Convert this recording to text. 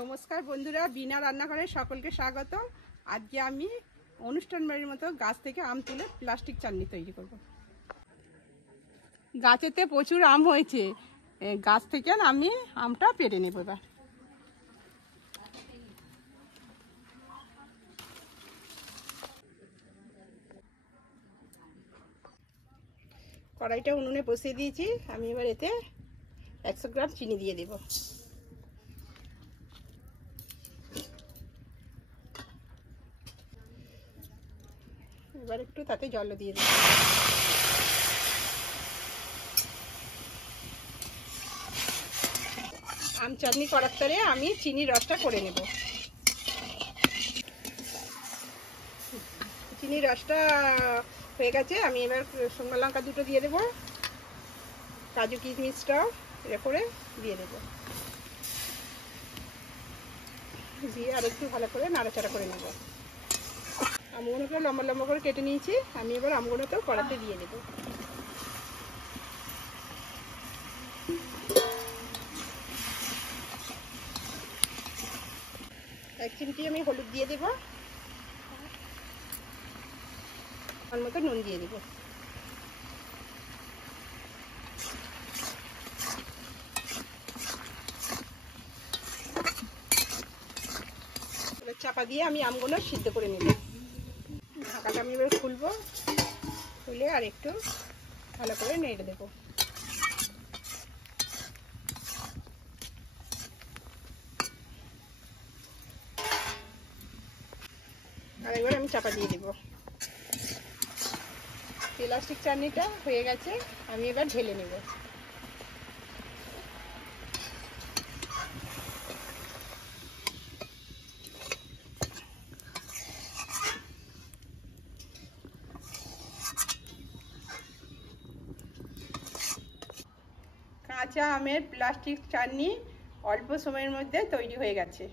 নমস্কার বন্ধুরা, বিনা রান্নাঘরে সকলকে স্বাগত। আজকে আমি অনুষ্ঠান বাড়ির মতো গাছ থেকে আম তুলে প্লাস্টিক চাটনি তৈরি করব। গাছেতে প্রচুর আম হয়েছে, গাছ থেকে আমি আমটা পেড়ে নেব। এবার কড়াইটা উনুনে বসিয়ে দিয়েছি। আমি এবার এতে 100 গ্রাম চিনি দিয়ে দেব। এবার একটু তাতে জল দিয়ে দেব। আম চাটনি করার পরে আমি চিনির রসটা করে নেব। চিনির রসটা হয়ে গেছে। আমি এবার শুকনো লঙ্কা দুটো দিয়ে দেবো, কাজু কিশমিশটাও এ করে দিয়ে দেবো, দিয়ে আর একটু ভালো করে নাড়াচাড়া করে নেব। আমগুলোকে লম্বা লম্বা করে কেটে নিয়েছি। আমি এবার আমগুলোকেও কড়াতে দিয়ে দেবো। এক চিমটি আমি হলুদ দিয়ে দেবো, তার মতো নুন দিয়ে দেবো। চাপা দিয়ে আমি আমগুলো সিদ্ধ করে নেব। ঢাকাটা আমি এবার খুলবো, খুলে আর একটু ভালো করে নেড়ে দেবো। আর এবার আমি চাপা দিয়ে দেবো। প্লাস্টিক চাটনিটা হয়ে গেছে, আমি এবার ঢেলে নেব। কাঁচা আমের প্লাস্টিক চাটনি অল্প সময়ের মধ্যে তৈরি হয়ে গেছে।